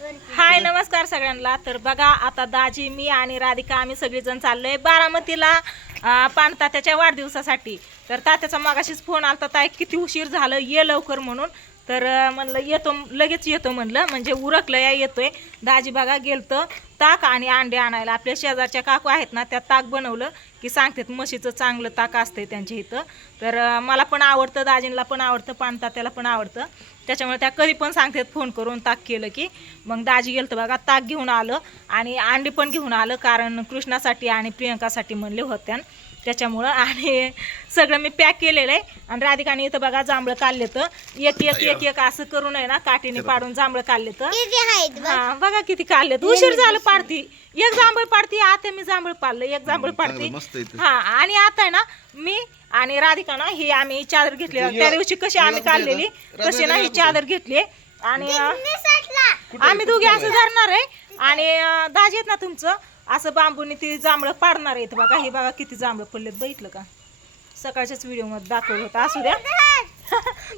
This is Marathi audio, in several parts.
हाय नमस्कार सगळ्यांना। तर बघा आता दाजी मी आणि राधिका आम्ही सगळेजण चाललोय बारामतीला पाणतात्याच्या वाढदिवसासाठी। तर तात्याचा मागाशीच फोन आलता, ताई किती उशीर झालं ये लवकर म्हणून। तर म्हणलं येतो लगेच येतो म्हणलं, म्हणजे उरकलं या येतोय। दाजी बघा गेलतं ताक आणि अंडे आणायला। आपल्या शेजारच्या काकू आहेत ना त्या ताक बनवलं की सांगतात म्हशीचं चांगलं ताक असते त्यांच्या इथं। तर मला पण आवडतं, दाजींना पण आवडतं, पाणतात्याला पण आवडतं, त्याच्यामुळे त्या कधी पण सांगतात फोन करून ताक केलं की। मग दाजी गेलतं बघा ताक घेऊन आलं आणि अंडी पण घेऊन आलं, कारण कृष्णासाठी आणि प्रियंकासाठी म्हणले होत्या त्याच्यामुळं। आणि सगळं मी पॅक केलेलं आहे। आणि राधिकाने इथं बघा जांभळं काढले, तर एक एक एक एक असं करून आहे ना काठीने पाडून जांभळं काढले। तर हा बघा किती काढले, उशीर झालं पाडती एक जांभळ पाडती, आता मी जांभळ पाडलं एक जांभळ पाडती। हा आणि आता आहे ना मी आणि राधिका ना ही आम्ही चादर घेतली, त्या दिवशी कशी आम्ही काढलेली तशी ना ही चादर घेतली आणि आम्ही दोघे असं धरणार आहे आणि दाजी आहेत ना तुमचं असं बांबूने ती जांभळं पाडणार आहेत। बघा हे बघा किती जांभळं पडलेत, बघितलं का? सकाळच्याच व्हिडिओ मध्ये दाखवलं होतं। असू द्या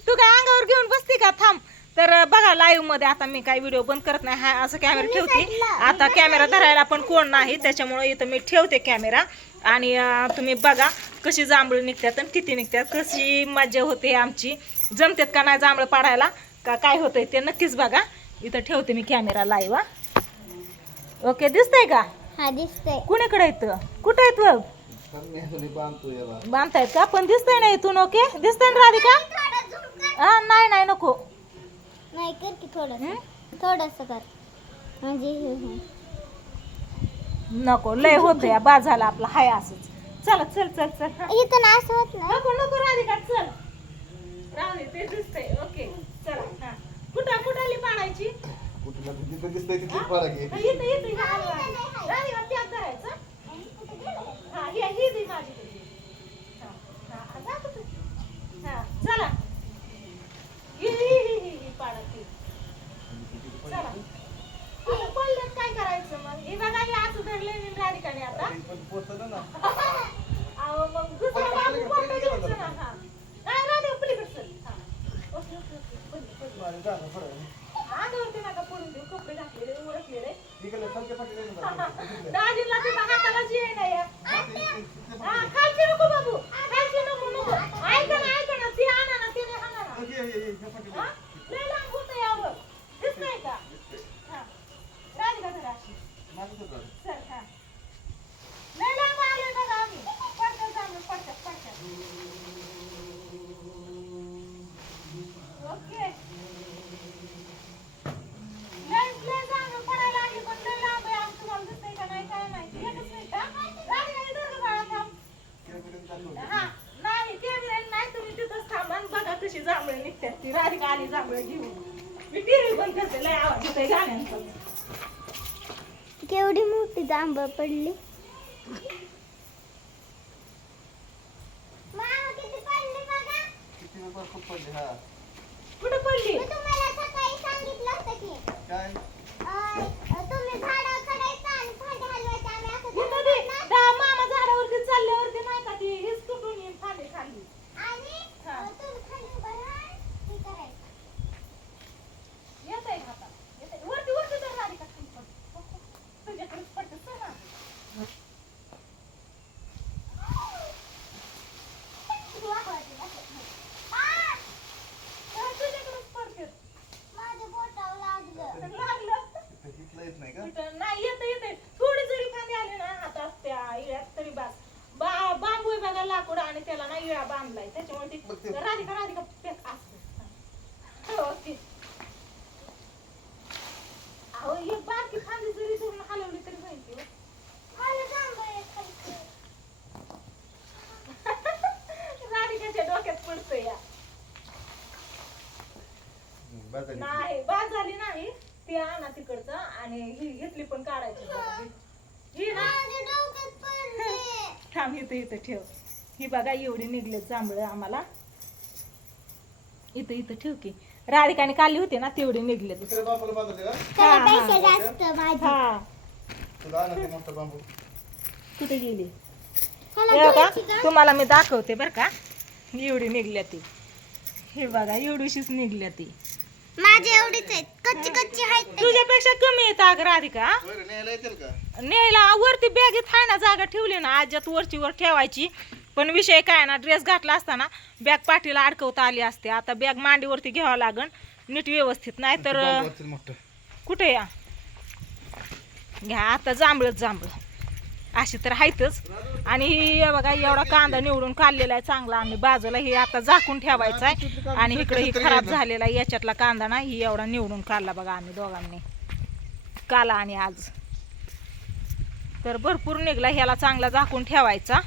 तू काय अंगावर घेऊन बसते का? थांब। तर बघा लाईव्ह मध्ये आता मी काय व्हिडिओ बंद करत नाही, हा असं कॅमेरा ठेवते। आता कॅमेरा धरायला पण कोण नाही त्याच्यामुळे इथं मी ठेवते कॅमेरा। आणि तुम्ही बघा कशी जांभळं निघतात आणि किती निघतात, कशी मजा होते आमची, जमतात का नाही जांभळं पाडायला का काय होतंय ते नक्कीच बघा। इथं ठेवते मी कॅमेरा लाईव्ह। ओके दिसतंय का? हा दिसतंय। कुणीकडे येतं कुठं येत बांधतायत का? पण दिसतंय ना इथून? ओके दिसतंय ना राधिका? हा नाही नाही नको नाही कर की थोडंसं कर म्हणजे नको लय होतं या बाद झाला आपला हाय असंच। चला चल चल चल इथं ना असं होत नाही। नको नको राधिका चल राहू दे ते दिसतंय। ओके चला हा कुठं कुठाली पाडायची तिथं दिसतंय तिथं पाडा की इथं इथं राधिका त्यात धरायचं। हा ही दे माझी हा जातो तू हा चला ही पाडा ती चला। आता पडलं काय करायचं मग? हे बघा हे असं धरले राधिकाने आता अहो मग दुसरा बाबू पडलं घ्यायचं ना। हा नाही राधिका पलीकडे चल। हा ओके ओके ओके अंगावरती नका पडून देऊ, कपडे घातलेले ओळखलेले दाजीला तुझ्या हाताला जी आहे ना या हा खालची नको बाबू खालची नको नको ऐका ना ती आणा ना तिने आणा ना लय लांब होतं यावर दिसतंय का? हा राधिका धरा अशी चल हा लय लांब आलोय बघा आम्ही पडतात जांभळं पडतात ओके लय जांभळं पडायला लागली पण लय लांब आहे आमचं, तुम्हाला दिसतंय का नाही काय माहिती। एकच मिनिट राधिका इथं का बाळा थांब। हा नाही कॅमेरा नाही तुम्ही तिथंच थांबा आणि बघा कशी जांभळं निघतात ती। राधिका आली जांभळं घेऊन, मी टीव्ही बंद करते लय आवाज येतोय गाण्यांचा। केवढी मोठी जांभळ पडली। मामा किती पडली बघा किती खूप पडले हा कुठं पडली? मी तुम्हाला सकाळी सांगितलं होतं की काय तुम्ही झाडाकडे आणि फांदी हलवायची आम्ही असं इथं दे मामा झाडावरती चालल्यावरती नाही का ती हेच तुटून येईल खाली खाली आणि हा तुम्ही खाली उभं राहा हे करायचं। येत आहे आता येत आहे वरती वरती तर राधिका खाली पड तुझ्याकडेच पडतं चला किती वाकवायची तुझ्याकडेच पडते माझ्या बोटावर लागलं। लागलं इथलं येत नाही का? इथं नाही येते थोडी जरी खाली आली ना आता त्या इळ्यात तरी बास। बांबू आहे बघा लाकूड आणि त्याला ना इळा बांधलाय त्याच्यामुळे ती राधिका पेक असते। ओके अहो ही बारकी फांदी जरी धरून हलवली तरी माहिती मला जांभळ खायचं। राधिकाच्या डोक्यात पडतंय या नाही बाद झाली नाही ती आणा तिकडचं आणि ही घेतली पण काढायची ही ना माझ्या डोक्यात पडले। थांब इथं ठेव। ही बघा एवढी निघले जांभळं आम्हाला, इथं ठेव की राधिकाने काढली होती ना तेवढी निघले। दुसऱ्या बांबूला बांधले का? त्याला पैसे जास्त माझे। हा तुला आणा ते मोठा बांबू कुठे गेली ह्याला हे बघा द्यायची का? तुम्हाला मी दाखवते बरं का एवढी निघल्या ती। हे बघा एवढीशीच निघल्या ती माझे एवढीच आहेत कच्ची आहेत। तुझ्यापेक्षा पेक्षा कमी येत अगं राधिका. बरं न्यायला येतील का? न्यायला वरती बॅगेत आहे ना जागा ठेवली ना आज्यात वरची वर ठेवायची. पण विषय काय ना ड्रेस घातला असताना बॅग पाठीला अडकवता आली असते. आता बॅग मांडीवरती घ्यावं लागन नीट व्यवस्थित, नाही तर बांबू असतील मोठं. कुठे या घ्या आता जांभळच जांभळ अशी तर आहेतच. आणि ही बघा एवढा कांदा निवडून काढलेला आहे चांगला आणि बाजूला ही आता झाकून ठेवायचा आहे. आणि इकडे ही खराब झालेला आहे याच्यातला कांदा ना ही एवढा निवडून काढला बघा आम्ही दोघांनी काल आणि आज. तर भरपूर निघला, ह्याला चांगला झाकून ठेवायचा.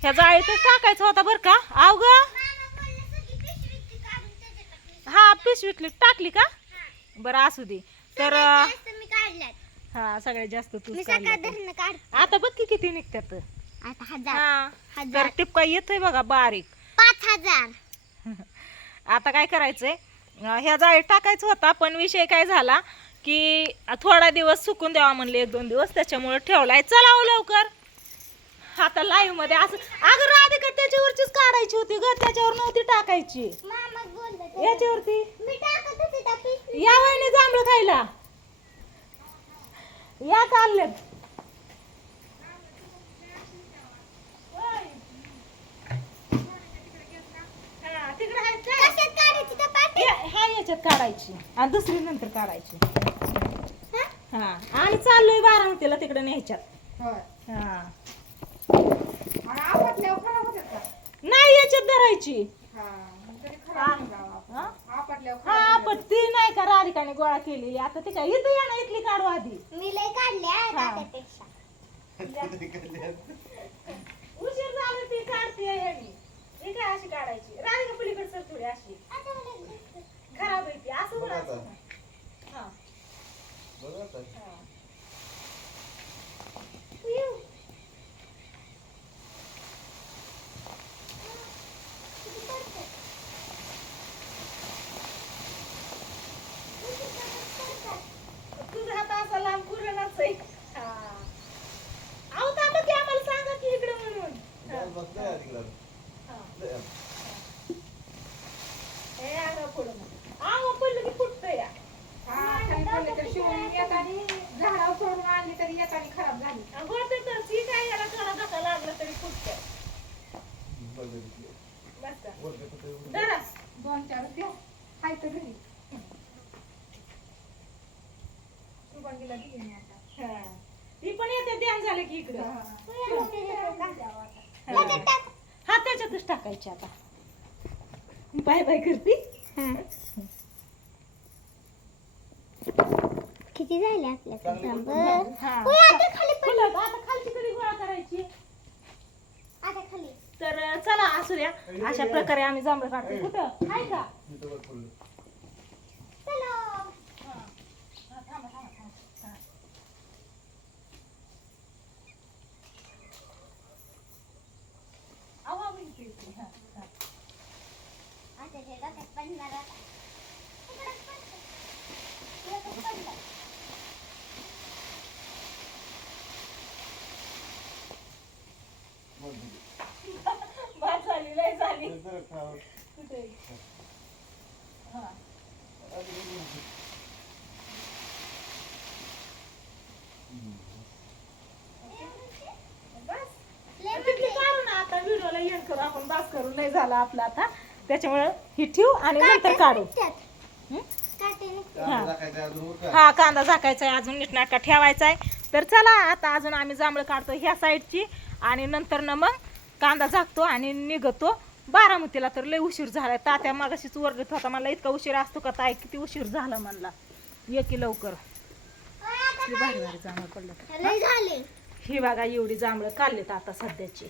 ह्या जाळीतच टाकायचा होता बरं का. आव ग हा पिशवीतली टाकली का? बरं असू दे. तर मी काढल्यात. हा सगळ्यात जास्त तू मी सकाळ काढ. आता बघ की किती निघतात. आता 1000 हा तर 1000 टिपका येतोय बघा बारीक. 5000. आता काय करायचंय ह्या जाळीत टाकायचं होता पण विषय काय झाला की थोडा दिवस सुकून द्यावा म्हणले 1-2 दिवस त्याच्यामुळे ठेवलाय. चला हो लवकर आता लाईव्ह मध्ये असं. अगं राधिका त्याच्यावरचीच काढायची होती ग, त्याच्यावर नव्हती टाकायची. मामा बोलले याच्यावरती मी टाकत होते त्या पिशवीत. या वहिनी जांभळं खायला या चाललेत. कशात काढायची त्या पाट्या? हा याच्यात काढायची आणि दुसरी नंतर काढायची. हा आणि चाललोय बारामतीला तिकडे न्यायच्यात. हा नाही याच्यात धरायची. हा पण ती नाही का राधिकाने गोळा केलेली. आता ती काय इथं या ना इथली काढू आधी. मी लय काढल्या हा. त्यापेक्षा. उशीर झालं ती काढते यांनी. ही काय अशी काढायची राधिका पलीकडे सर थोडी अशी आता मला खराब आहे ती असं बघा म्हणायचं. आता. हा बघा आता. हा. तुझा हात असा लांब पुरणच आहे. हा. अहो थांबा की आम्हाला सांगा की इकडे म्हणून. हा. बसलंय आधी तिकडं. हा. लय. हे आलं पुढं मग. आहो पडलं की फुटतं या. होतं तर ती काय याला थोडा धक्का लागला तरी फुटतं. बघा तिकडे. बस का? वरती कुठे एवढं? धरा. हा. ती पण येते ध्यान झालं की इकडं. त्याच्यात टाक. हा त्याच्यातच टाकायची आता. बाय बाय करती. किती झाले आपल्याकडे चांगली जांभळं? हा. होय, आता खाली पडली. फुलं, आता खालची कधी गोळा करायची. आता खाली. तर चला असू द्या अशा प्रकारे आम्ही जांभळं काढतो. कुठं आहे का? इथं वर पडलं. चलो. हा. हा, थांबा, थांबा, थांबा. हा. आवाज येते. हा, हा. आता हे डोक्यात पडणार आता. इकडंच पडतं. इकडंच पडलं. वरती. बाद झाली लय झाली. ते जरा खावं. कुठे हा आधी बघू. बस लय तिथली काढू ना आता व्हिडिओला एंड करू आपण. बास करू लय झाला आपला आता त्याच्यामुळे ही ठेवू आणि नंतर काढू. निघतात. हं? काटे निघतात. कांदा टाकायचा अजून वर का? हा कांदा झाकायचा आहे अजून नीटनाटका ठेवायचा आहे. तर चला आता अजून आम्ही जांभळं काढतो ह्या साईडची आणि नंतर ना मग कांदा झाकतो आणि निघतो बारामतीला. तर लय उशीर झालाय. तात्या मागाशीच वर्गत होता मला इतका उशीर असतो का ताई किती उशीर झाला म्हणला. ये की लवकर. होय, आता किती भारी भारी जांभळं पडलं. लय झाले. ही बघा एवढी जांभळं काढलेत आता सध्याची.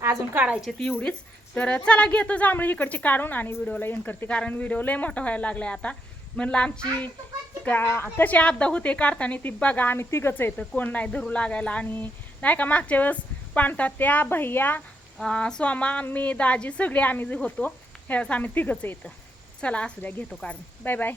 अजून काढायची ती एवढीच. तर चला घेतो जांभळं इकडची काढून आणि व्हिडिओला एंड करते कारण व्हिडिओ लय मोठा व्हायला लागलाय आता. म्हणलं आमची कशी आपदा होते काढताना ती बघा आम्ही तिघच येतं कोण नाही धरू लागायला. आणि नाही का मागच्या वेळेस पाणतात त्या भैया सोमा मी दाजी सगळे आम्ही जे होतो ह्यावेळेस आम्ही तिघच येतं. चला असू द्या घेतो काढून. Bye bye.